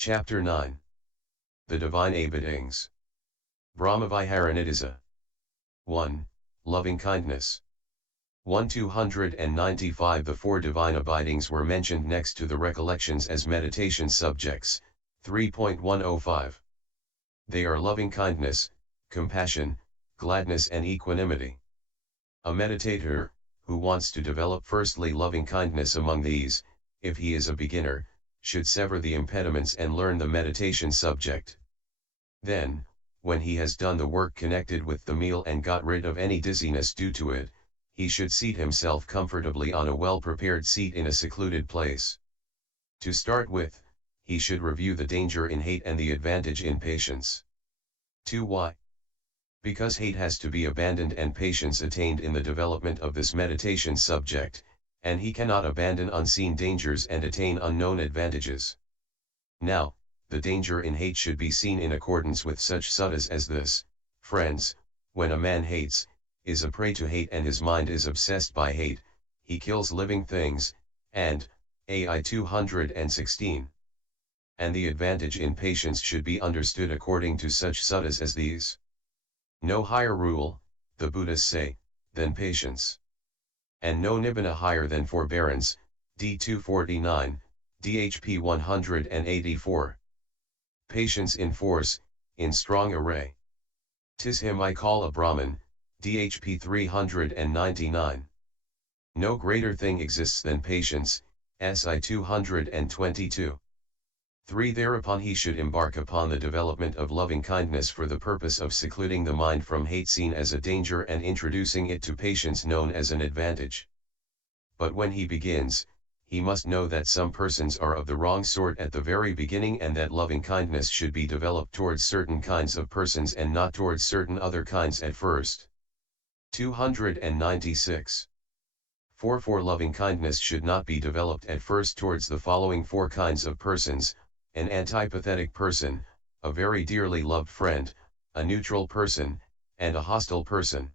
Chapter 9. The Divine Abidings. Brahmaviharanidisa. 1. Loving Kindness. 1-295. The four divine abidings were mentioned next to the recollections as meditation subjects. 3.105. They are loving kindness, compassion, gladness and equanimity. A meditator, who wants to develop firstly loving kindness among these, if he is a beginner, should sever the impediments and learn the meditation subject. Then, when he has done the work connected with the meal and got rid of any dizziness due to it, he should seat himself comfortably on a well-prepared seat in a secluded place. To start with, he should review the danger in hate and the advantage in patience. 2. Why? Because hate has to be abandoned and patience attained in the development of this meditation subject, and he cannot abandon unseen dangers and attain unknown advantages. Now, the danger in hate should be seen in accordance with such suttas as this: friends, when a man hates, is a prey to hate and his mind is obsessed by hate, he kills living things, and, AI 216. And the advantage in patience should be understood according to such suttas as these. No higher rule, the Buddhas say, than patience. And no nibbana higher than forbearance, D249, DHP 184. Patience in force, in strong array. 'Tis him I call a Brahman, DHP 399. No greater thing exists than patience, SI 222. 3. Thereupon he should embark upon the development of loving kindness for the purpose of secluding the mind from hate seen as a danger and introducing it to patience known as an advantage. But when he begins, he must know that some persons are of the wrong sort at the very beginning and that loving kindness should be developed towards certain kinds of persons and not towards certain other kinds at first. 296. 4. For loving kindness should not be developed at first towards the following four kinds of persons: an antipathetic person, a very dearly loved friend, a neutral person, and a hostile person.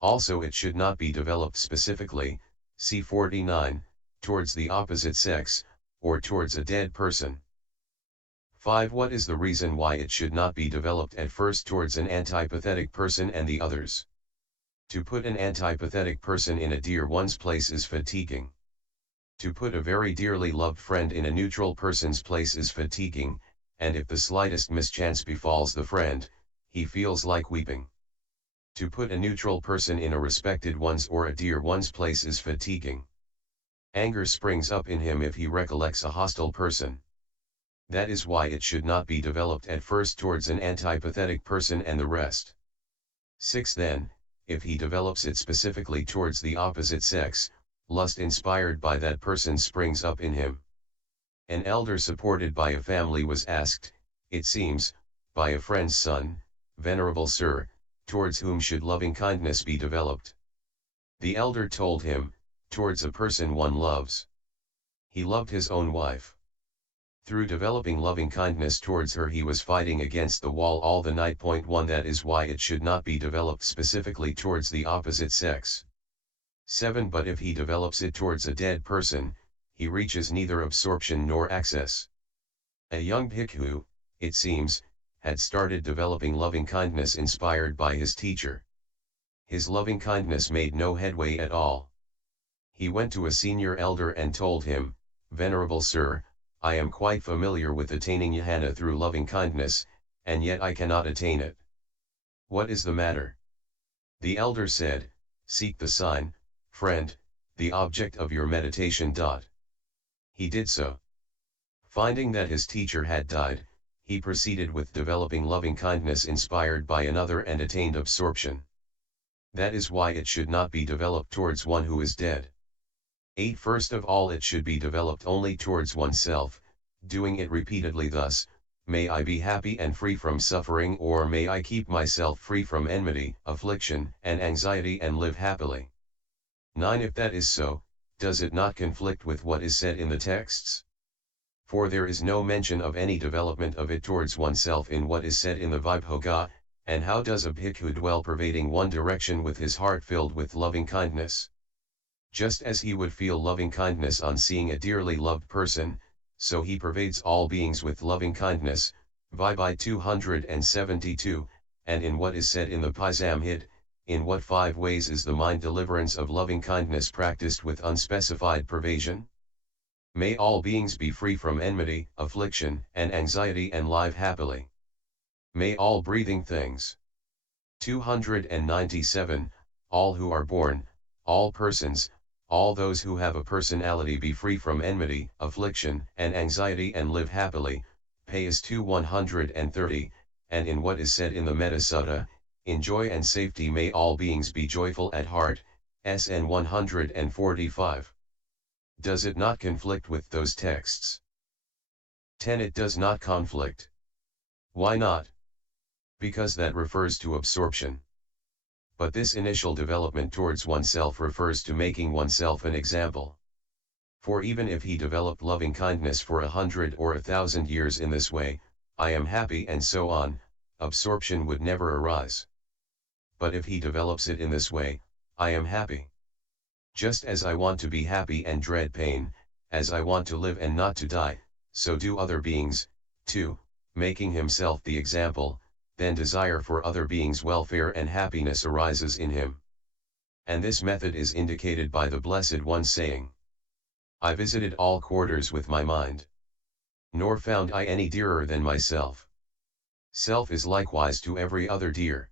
Also it should not be developed specifically, c. 49, towards the opposite sex, or towards a dead person. 5. What is the reason why it should not be developed at first towards an antipathetic person and the others? To put an antipathetic person in a dear one's place is fatiguing. To put a very dearly loved friend in a neutral person's place is fatiguing, and if the slightest mischance befalls the friend, he feels like weeping. To put a neutral person in a respected one's or a dear one's place is fatiguing. Anger springs up in him if he recollects a hostile person. That is why it should not be developed at first towards an antipathetic person and the rest. 6. Then, if he develops it specifically towards the opposite sex, lust inspired by that person springs up in him. An elder supported by a family was asked, it seems, by a friend's son, "Venerable Sir, towards whom should loving kindness be developed?" The elder told him, towards a person one loves. He loved his own wife. Through developing loving kindness towards her he was fighting against the wall all the night. 1. That is why it should not be developed specifically towards the opposite sex. 7. But if he develops it towards a dead person, he reaches neither absorption nor access. A young bhikkhu, it seems, had started developing loving kindness inspired by his teacher. His loving kindness made no headway at all. He went to a senior elder and told him, "Venerable Sir, I am quite familiar with attaining jhana through loving kindness, and yet I cannot attain it. What is the matter?" The elder said, "Seek the sign, friend, the object of your meditation." He did so. Finding that his teacher had died, he proceeded with developing loving kindness inspired by another and attained absorption. That is why it should not be developed towards one who is dead. 8. First of all it should be developed only towards oneself, doing it repeatedly thus: "May I be happy and free from suffering," or "May I keep myself free from enmity, affliction, and anxiety and live happily." 9. If that is so, does it not conflict with what is said in the texts? For there is no mention of any development of it towards oneself in what is said in the Visuddhimagga, and how does a bhikkhu dwell pervading one direction with his heart filled with loving kindness? Just as he would feel loving kindness on seeing a dearly loved person, so he pervades all beings with loving kindness, by 272, and in what is said in the Samhita, in what 5 ways is the mind deliverance of loving kindness practiced with unspecified pervasion? May all beings be free from enmity, affliction, and anxiety and live happily. May all breathing things. 297, all who are born, all persons, all those who have a personality be free from enmity, affliction, and anxiety and live happily, Payas 130, and in what is said in the Metta Sutta, in joy and safety may all beings be joyful at heart, SN 145. Does it not conflict with those texts? 10. It does not conflict. Why not? Because that refers to absorption. But this initial development towards oneself refers to making oneself an example. For even if he developed loving kindness for 100 or 1,000 years in this way, I am happy and so on, absorption would never arise. But if he develops it in this way, I am happy. Just as I want to be happy and dread pain, as I want to live and not to die, so do other beings, too, making himself the example, then desire for other beings' welfare and happiness arises in him. And this method is indicated by the Blessed One saying, I visited all quarters with my mind. Nor found I any dearer than myself. Self is likewise to every other dear.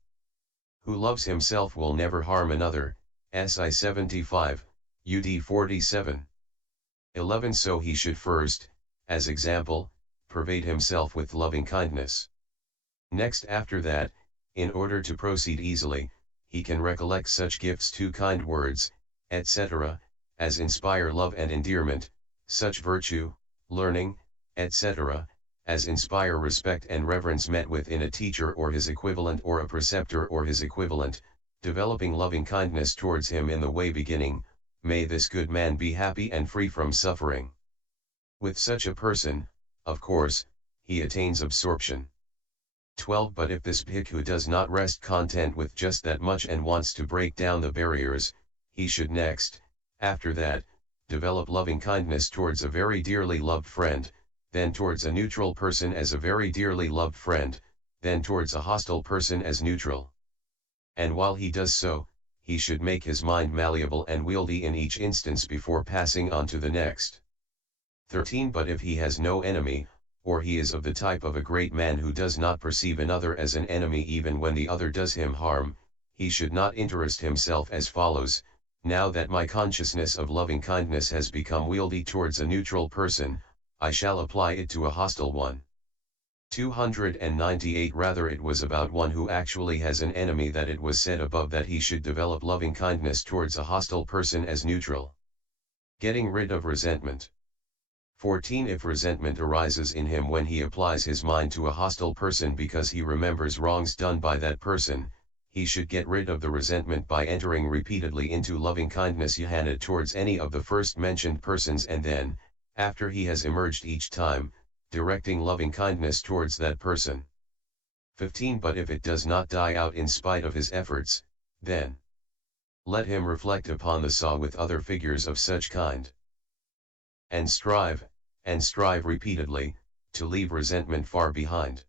Who loves himself will never harm another, SI 75, UD 47. 11. So he should first, as example, pervade himself with loving kindness. Next after that, in order to proceed easily, he can recollect such gifts to kind words, etc., as inspire love and endearment, such virtue, learning, etc., as inspire respect and reverence met with in a teacher or his equivalent or a preceptor or his equivalent, developing loving kindness towards him in the way beginning, may this good man be happy and free from suffering. With such a person, of course, he attains absorption. 12. But if this bhikkhu does not rest content with just that much and wants to break down the barriers, he should next, after that, develop loving kindness towards a very dearly loved friend, then towards a neutral person as a very dearly loved friend, then towards a hostile person as neutral. And while he does so, he should make his mind malleable and wieldy in each instance before passing on to the next. 13. But if he has no enemy, or he is of the type of a great man who does not perceive another as an enemy even when the other does him harm, he should not interest himself as follows, now that my consciousness of loving kindness has become wieldy towards a neutral person, I shall apply it to a hostile one. 298. Rather it was about one who actually has an enemy that it was said above that he should develop loving kindness towards a hostile person as neutral. Getting rid of resentment. 14. If resentment arises in him when he applies his mind to a hostile person because he remembers wrongs done by that person, he should get rid of the resentment by entering repeatedly into loving kindness yajna towards any of the first mentioned persons and then, after he has emerged each time, directing loving kindness towards that person. 15. But if it does not die out in spite of his efforts, then let him reflect upon the saw with other figures of such kind. And strive repeatedly, to leave resentment far behind.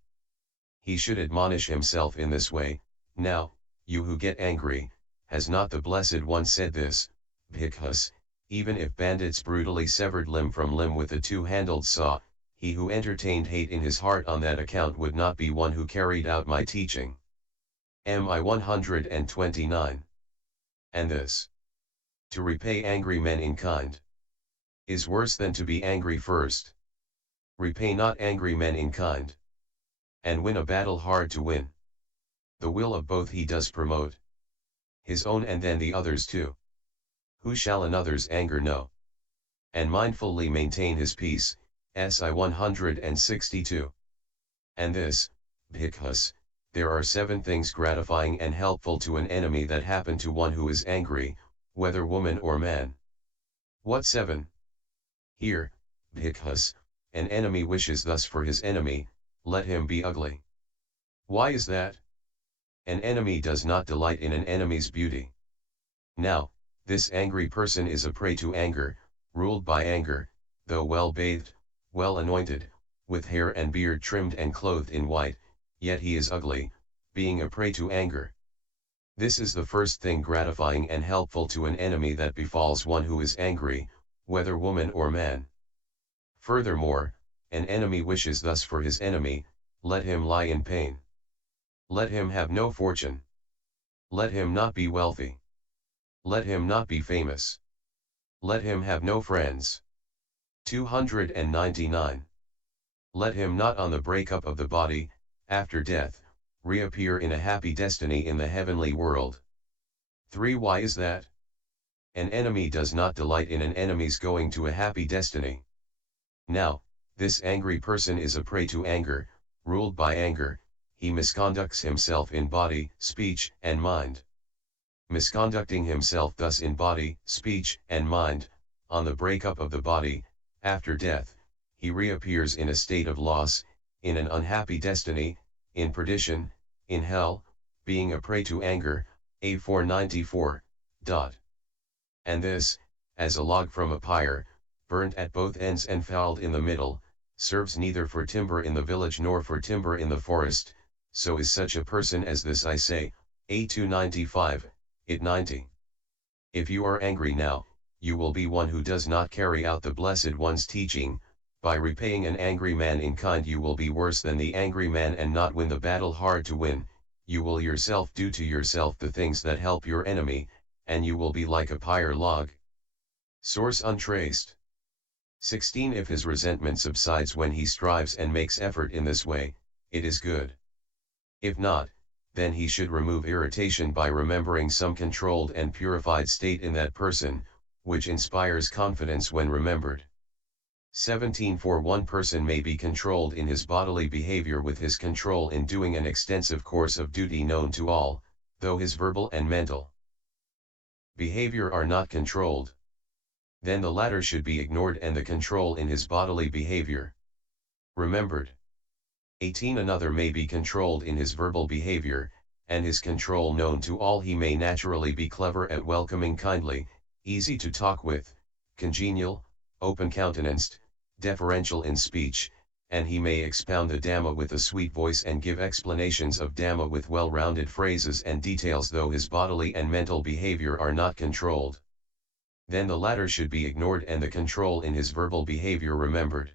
He should admonish himself in this way, now, you who get angry, has not the Blessed One said this, Bhikkhus, even if bandits brutally severed limb from limb with a two-handled saw, he who entertained hate in his heart on that account would not be one who carried out my teaching. MI 129. And this, to repay angry men in kind, is worse than to be angry first. Repay not angry men in kind. And win a battle hard to win. The will of both he does promote. His own and then the others too. Who shall another's anger know? And mindfully maintain his peace, SI 162. And this, Bhikkhus, there are 7 things gratifying and helpful to an enemy that happen to one who is angry, whether woman or man. What 7? Here, Bhikkhus, an enemy wishes thus for his enemy, let him be ugly. Why is that? An enemy does not delight in an enemy's beauty. Now, this angry person is a prey to anger, ruled by anger, though well bathed, well anointed, with hair and beard trimmed and clothed in white, yet he is ugly, being a prey to anger. This is the first thing gratifying and helpful to an enemy that befalls one who is angry, whether woman or man. Furthermore, an enemy wishes thus for his enemy, let him lie in pain. Let him have no fortune. Let him not be wealthy. Let him not be famous. Let him have no friends. 299. Let him not on the breakup of the body, after death, reappear in a happy destiny in the heavenly world. 3. Why is that? An enemy does not delight in an enemy's going to a happy destiny. Now, this angry person is a prey to anger, ruled by anger, he misconducts himself in body, speech, and mind. Misconducting himself thus in body, speech, and mind, on the breakup of the body, after death, he reappears in a state of loss, in an unhappy destiny, in perdition, in hell, being a prey to anger, A494. And this, as a log from a pyre, burnt at both ends and fouled in the middle, serves neither for timber in the village nor for timber in the forest, so is such a person as this, I say, A295, IT 90. If you are angry now, you will be one who does not carry out the Blessed One's teaching. By repaying an angry man in kind you will be worse than the angry man and not win the battle hard to win, you will yourself do to yourself the things that help your enemy, and you will be like a pyre log. Source untraced. 16. If his resentment subsides when he strives and makes effort in this way, it is good. If not, then he should remove irritation by remembering some controlled and purified state in that person, which inspires confidence when remembered. 17. For one person may be controlled in his bodily behavior with his control in doing an extensive course of duty known to all, though his verbal and mental behavior are not controlled. Then the latter should be ignored and the control in his bodily behavior remembered. 18. Another may be controlled in his verbal behavior, and his control known to all. He may naturally be clever at welcoming kindly, easy to talk with, congenial, open-countenanced, deferential in speech, and he may expound the Dhamma with a sweet voice and give explanations of Dhamma with well-rounded phrases and details, though his bodily and mental behavior are not controlled. Then the latter should be ignored and the control in his verbal behavior remembered.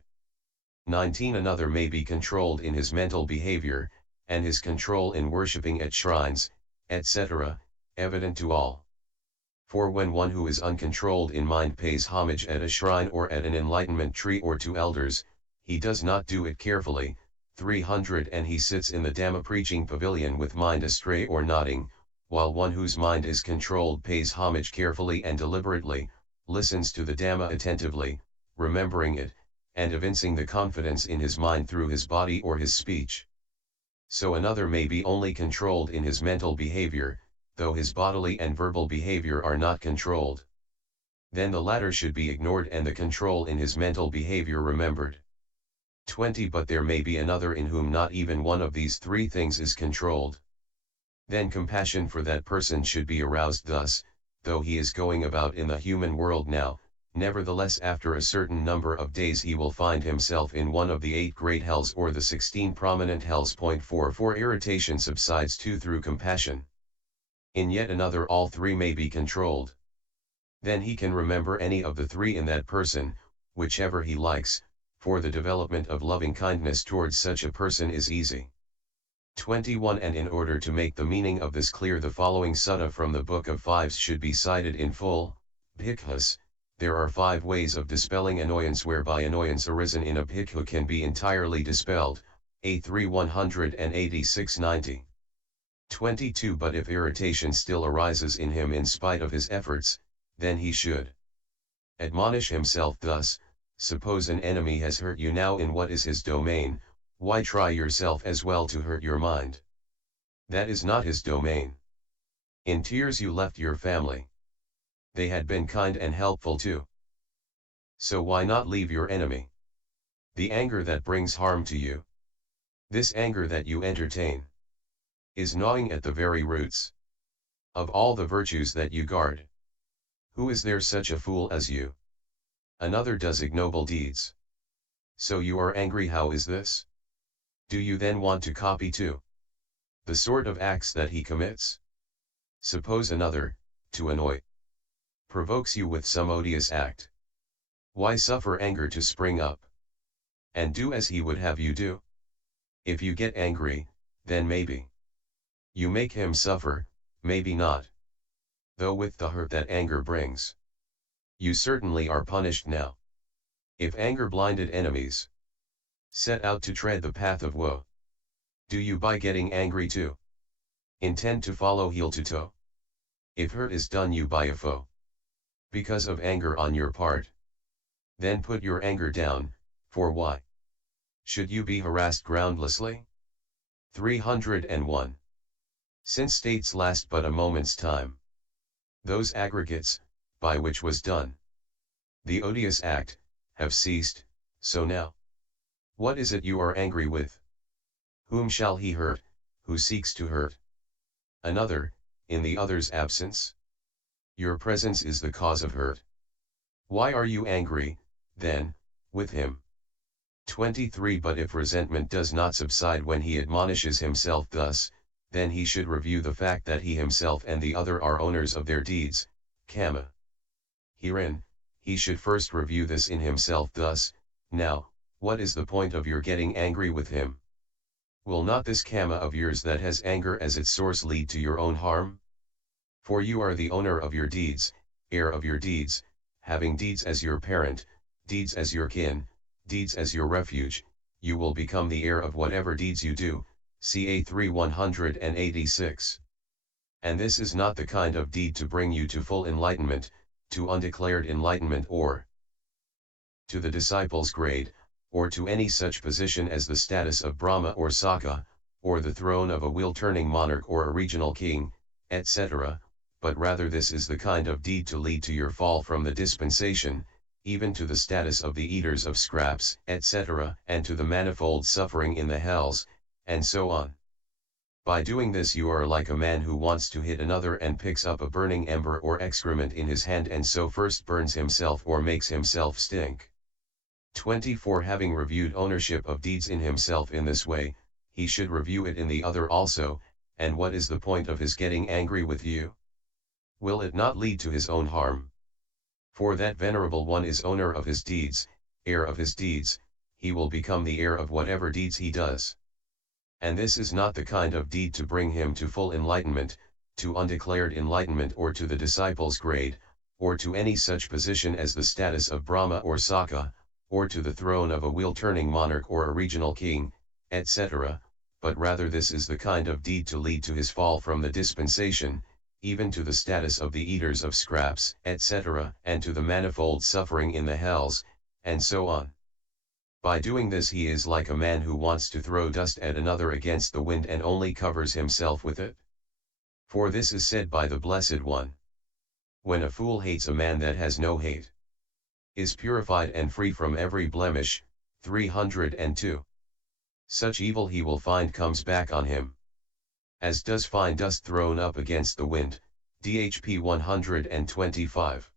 19. Another may be controlled in his mental behavior, and his control in worshipping at shrines, etc., evident to all. For when one who is uncontrolled in mind pays homage at a shrine or at an enlightenment tree or to elders, he does not do it carefully. 300. And he sits in the Dhamma preaching pavilion with mind astray or nodding, while one whose mind is controlled pays homage carefully and deliberately, listens to the Dhamma attentively, remembering it, and evincing the confidence in his mind through his body or his speech. So another may be only controlled in his mental behavior, though his bodily and verbal behavior are not controlled. Then the latter should be ignored and the control in his mental behavior remembered. 20. But there may be another in whom not even one of these three things is controlled. Then compassion for that person should be aroused. Thus, though he is going about in the human world now, nevertheless after a certain number of days he will find himself in one of the 8 great hells or the 16 prominent hells. 4. For irritation subsides too through compassion. In yet another all three may be controlled. Then he can remember any of the three in that person, whichever he likes, for the development of loving kindness towards such a person is easy. 21. And in order to make the meaning of this clear, the following sutta from the Book of Fives should be cited in full. Bhikkhus, there are 5 ways of dispelling annoyance whereby annoyance arisen in a bhikkhu can be entirely dispelled. A3 186-90. 22. But if irritation still arises in him in spite of his efforts, then he should admonish himself thus: suppose an enemy has hurt you now in what is his domain, why try yourself as well to hurt your mind? That is not his domain. In tears you left your family. They had been kind and helpful too. So why not leave your enemy? The anger that brings harm to you, this anger that you entertain, is gnawing at the very roots of all the virtues that you guard. Who is there such a fool as you? Another does ignoble deeds. So you are angry, how is this? Do you then want to copy too the sort of acts that he commits? Suppose another, to annoy, provokes you with some odious act. Why suffer anger to spring up, and do as he would have you do? If you get angry, then maybe you make him suffer, maybe not. Though with the hurt that anger brings, you certainly are punished now. If anger blinded enemies set out to tread the path of woe, do you by getting angry too intend to follow heel to toe? If hurt is done you by a foe, because of anger on your part, then put your anger down, for why should you be harassed groundlessly? 301. Since states last but a moment's time, those aggregates, by which was done the odious act, have ceased, so now, what is it you are angry with? Whom shall he hurt, who seeks to hurt another, in the other's absence? Your presence is the cause of hurt. Why are you angry, then, with him? 23. But if resentment does not subside when he admonishes himself thus, then he should review the fact that he himself and the other are owners of their deeds, karma. Herein, he should first review this in himself thus: now, what is the point of your getting angry with him? Will not this karma of yours that has anger as its source lead to your own harm? For you are the owner of your deeds, heir of your deeds, having deeds as your parent, deeds as your kin, deeds as your refuge, you will become the heir of whatever deeds you do, ca. 186. And this is not the kind of deed to bring you to full enlightenment, to undeclared enlightenment, or to the disciple's grade, or to any such position as the status of Brahma or Sakka, or the throne of a wheel-turning monarch or a regional king, etc., but rather this is the kind of deed to lead to your fall from the dispensation, even to the status of the eaters of scraps, etc., and to the manifold suffering in the hells, and so on. By doing this you are like a man who wants to hit another and picks up a burning ember or excrement in his hand and so first burns himself or makes himself stink. 24. Having reviewed ownership of deeds in himself in this way, he should review it in the other also, and what is the point of his getting angry with you? Will it not lead to his own harm? For that venerable one is owner of his deeds, heir of his deeds, he will become the heir of whatever deeds he does. And this is not the kind of deed to bring him to full enlightenment, to undeclared enlightenment, or to the disciple's grade, or to any such position as the status of Brahma or Sakka, or to the throne of a wheel-turning monarch or a regional king, etc., but rather this is the kind of deed to lead to his fall from the dispensation, even to the status of the eaters of scraps, etc., and to the manifold suffering in the hells, and so on. By doing this he is like a man who wants to throw dust at another against the wind and only covers himself with it. For this is said by the Blessed One: when a fool hates a man that has no hate, is purified and free from every blemish. 302. Such evil he will find comes back on him, as does fine dust thrown up against the wind. DHP 125.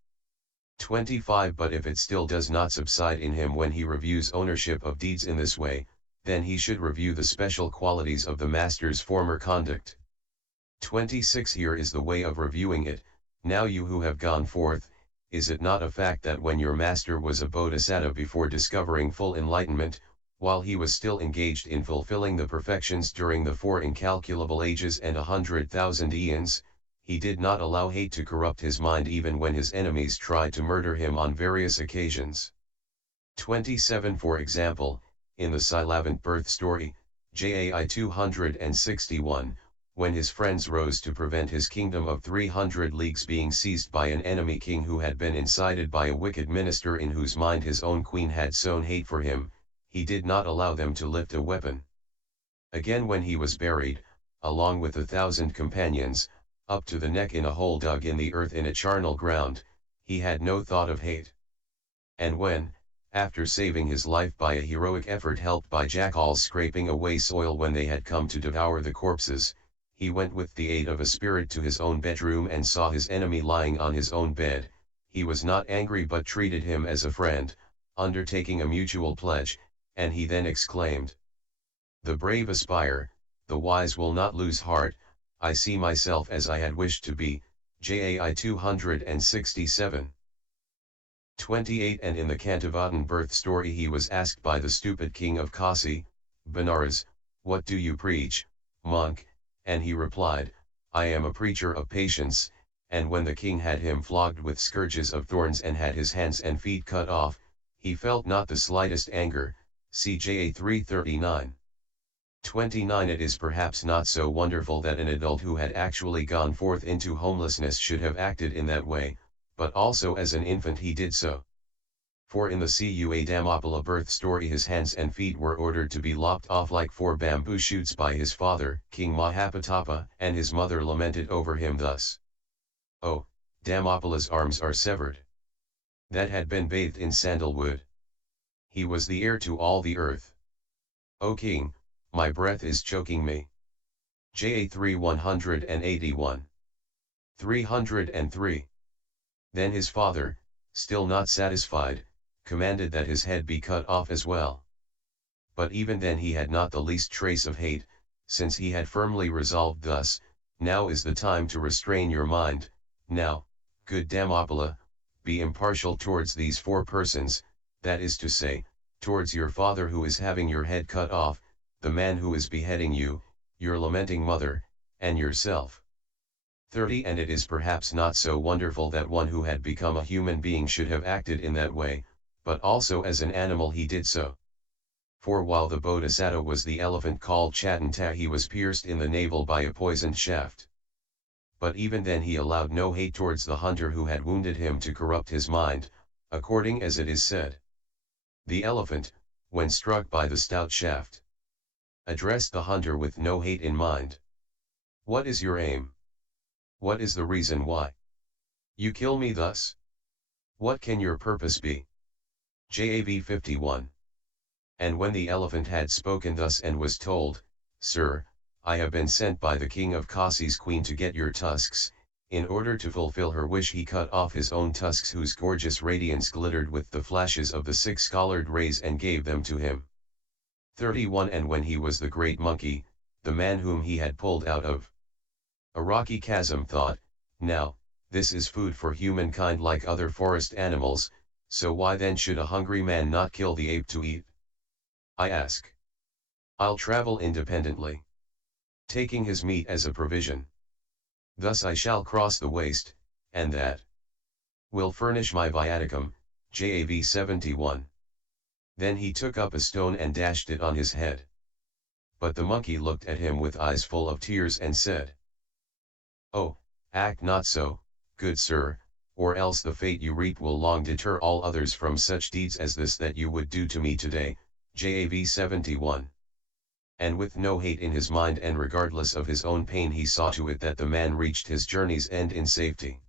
25. But if it still does not subside in him when he reviews ownership of deeds in this way, then he should review the special qualities of the master's former conduct. 26. Here is the way of reviewing it: now you who have gone forth, is it not a fact that when your master was a bodhisattva before discovering full enlightenment, while he was still engaged in fulfilling the perfections during the 4 incalculable ages and 100,000 eons, he did not allow hate to corrupt his mind even when his enemies tried to murder him on various occasions. 27. For example, in the Silavant birth story, JAI 261, when his friends rose to prevent his kingdom of 300 leagues being seized by an enemy king who had been incited by a wicked minister in whose mind his own queen had sown hate for him, he did not allow them to lift a weapon. Again, when he was buried, along with 1,000 companions, up to the neck in a hole dug in the earth in a charnel ground, he had no thought of hate. And when, after saving his life by a heroic effort helped by jackals scraping away soil when they had come to devour the corpses, he went with the aid of a spirit to his own bedroom and saw his enemy lying on his own bed, he was not angry but treated him as a friend, undertaking a mutual pledge, and he then exclaimed, "The brave aspire, the wise will not lose heart, I see myself as I had wished to be." JAI 267. 28. And in the Kantavadan birth story he was asked by the stupid king of Kasi, Benares, "What do you preach, monk?" And he replied, "I am a preacher of patience." And when the king had him flogged with scourges of thorns and had his hands and feet cut off, he felt not the slightest anger. CJA 339. 29. It is perhaps not so wonderful that an adult who had actually gone forth into homelessness should have acted in that way, but also as an infant he did so. For in the Cua Dhammapada birth story his hands and feet were ordered to be lopped off like 4 bamboo shoots by his father, King Mahapatapa, and his mother lamented over him thus: "Oh, Dhammapala's arms are severed. That had been bathed in sandalwood. He was the heir to all the earth. O king, my breath is choking me." JA 3 181. 303. Then his father, still not satisfied, commanded that his head be cut off as well. But even then he had not the least trace of hate, since he had firmly resolved thus: "Now is the time to restrain your mind. Now, good Dhammapala, be impartial towards these 4 persons, that is to say, towards your father who is having your head cut off, the man who is beheading you, your lamenting mother, and yourself." 30. And it is perhaps not so wonderful that one who had become a human being should have acted in that way, but also as an animal he did so. For while the Bodhisattva was the elephant called Chatanta, he was pierced in the navel by a poisoned shaft. But even then he allowed no hate towards the hunter who had wounded him to corrupt his mind, according as it is said: "The elephant, when struck by the stout shaft, addressed the hunter with no hate in mind. What is your aim? What is the reason why you kill me thus? What can your purpose be?" JAV 51. And when the elephant had spoken thus and was told, "Sir, I have been sent by the king of Kasi's queen to get your tusks," in order to fulfill her wish he cut off his own tusks whose gorgeous radiance glittered with the flashes of the 6 colored rays and gave them to him. 31. And when he was the great monkey, the man whom he had pulled out of a rocky chasm thought, "Now, this is food for humankind like other forest animals, so why then should a hungry man not kill the ape to eat? I ask. I'll travel independently, taking his meat as a provision. Thus I shall cross the waste, and that will furnish my viaticum." JAV 71. Then he took up a stone and dashed it on his head. But the monkey looked at him with eyes full of tears and said, "Oh, act not so, good sir, or else the fate you reap will long deter all others from such deeds as this that you would do to me today." JAV 71. And with no hate in his mind and regardless of his own pain he saw to it that the man reached his journey's end in safety.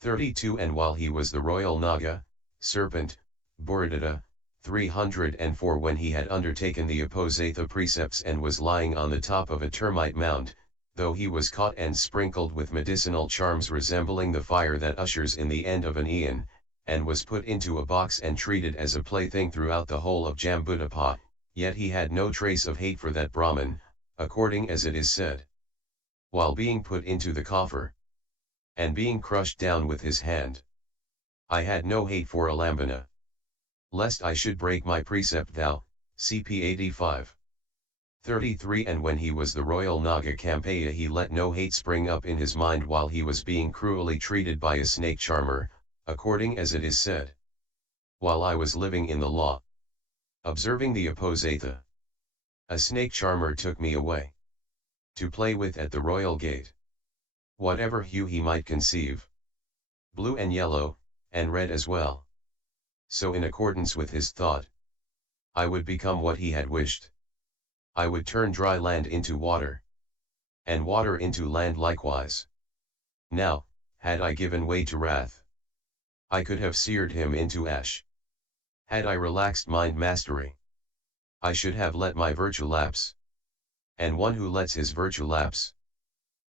32. And while he was the royal Naga, serpent, Buddhadatta, 304, when he had undertaken the Uposatha precepts and was lying on the top of a termite mound, though he was caught and sprinkled with medicinal charms resembling the fire that ushers in the end of an eon, and was put into a box and treated as a plaything throughout the whole of Jambudapa, yet he had no trace of hate for that Brahman, according as it is said. While being put into the coffer, and being crushed down with his hand, I had no hate for Alambana, lest I should break my precept thou, CP 85. 33. And when he was the royal Naga Kampaya he let no hate spring up in his mind while he was being cruelly treated by a snake charmer, according as it is said: "While I was living in the law, observing the Uposatha, a snake charmer took me away to play with at the royal gate. Whatever hue he might conceive, blue and yellow, and red as well. So in accordance with his thought, I would become what he had wished. I would turn dry land into water, and water into land likewise. Now, had I given way to wrath, I could have seared him into ash. Had I relaxed mind mastery, I should have let my virtue lapse. And one who lets his virtue lapse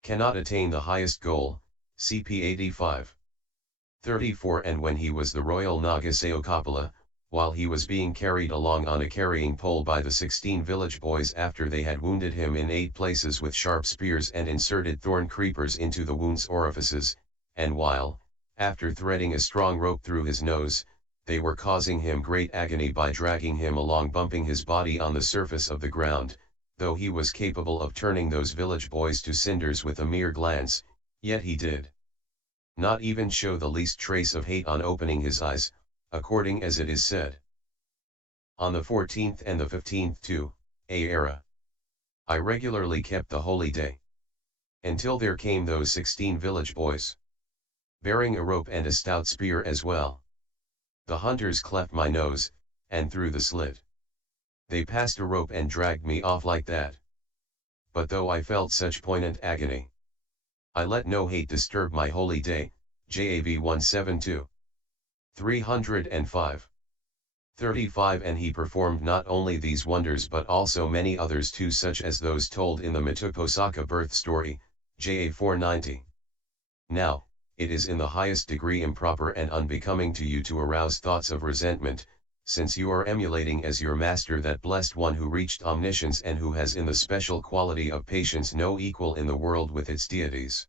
cannot attain the highest goal." CP 85. 34. And when he was the royal Naga Sayokapala, while he was being carried along on a carrying pole by the 16 village boys after they had wounded him in 8 places with sharp spears and inserted thorn creepers into the wound's orifices, and while, after threading a strong rope through his nose, they were causing him great agony by dragging him along, bumping his body on the surface of the ground, though he was capable of turning those village boys to cinders with a mere glance, yet he did not even show the least trace of hate on opening his eyes, according as it is said. On the 14th and the 15th too, era, I regularly kept the holy day, until there came those 16 village boys, bearing a rope and a stout spear as well. The hunters cleft my nose, and through the slit they passed a rope and dragged me off like that. But though I felt such poignant agony, I let no hate disturb my holy day. JAV 172. 305. 35. And he performed not only these wonders but also many others too, such as those told in the Mituposaka birth story, JA 490. Now, it is in the highest degree improper and unbecoming to you to arouse thoughts of resentment, since you are emulating as your master that blessed one who reached omniscience and who has in the special quality of patience no equal in the world with its deities.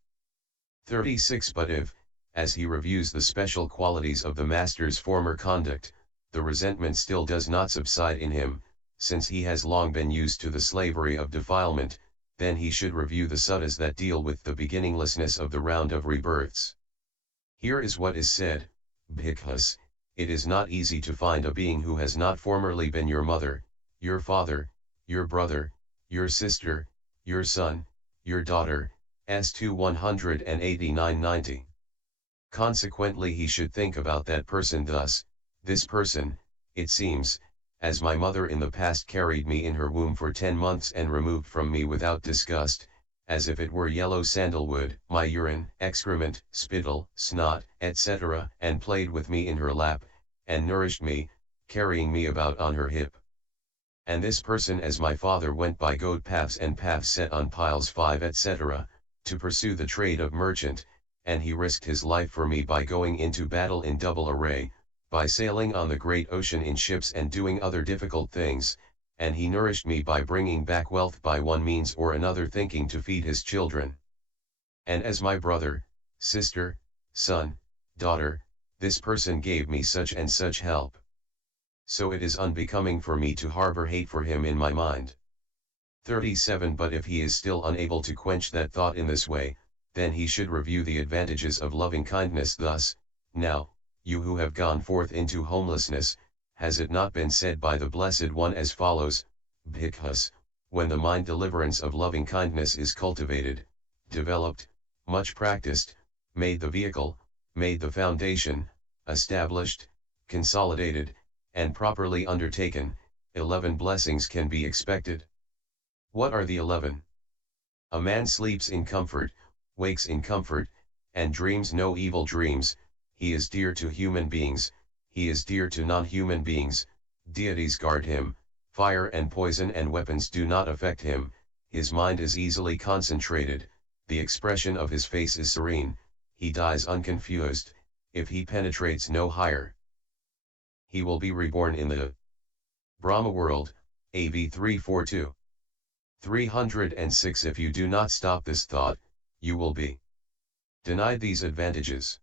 36. But if, as he reviews the special qualities of the master's former conduct, the resentment still does not subside in him, since he has long been used to the slavery of defilement, then he should review the suttas that deal with the beginninglessness of the round of rebirths. Here is what is said: Bhikkhus, it is not easy to find a being who has not formerly been your mother, your father, your brother, your sister, your son, your daughter, S2 189-90. Consequently he should think about that person thus: this person, it seems, as my mother in the past carried me in her womb for 10 months and removed from me without disgust, as if it were yellow sandalwood, my urine, excrement, spittle, snot, etc., and played with me in her lap, and nourished me, carrying me about on her hip. And this person as my father went by goat paths and paths set on piles 5 etc., to pursue the trade of merchant, and he risked his life for me by going into battle in double array, by sailing on the great ocean in ships and doing other difficult things, and he nourished me by bringing back wealth by one means or another, thinking to feed his children. And as my brother, sister, son, daughter, this person gave me such and such help. So it is unbecoming for me to harbor hate for him in my mind. 37. But if he is still unable to quench that thought in this way, then he should review the advantages of loving kindness thus: now, you who have gone forth into homelessness, has it not been said by the Blessed One as follows: Bhikkhus, when the mind deliverance of loving kindness is cultivated, developed, much practiced, made the vehicle, made the foundation, established, consolidated, and properly undertaken, 11 blessings can be expected. What are the 11? A man sleeps in comfort, wakes in comfort, and dreams no evil dreams. He is dear to human beings, he is dear to non-human beings, deities guard him, fire and poison and weapons do not affect him, his mind is easily concentrated, the expression of his face is serene, he dies unconfused. If he penetrates no higher, he will be reborn in the Brahma world. AV 342. 306. If you do not stop this thought, you will be denied these advantages.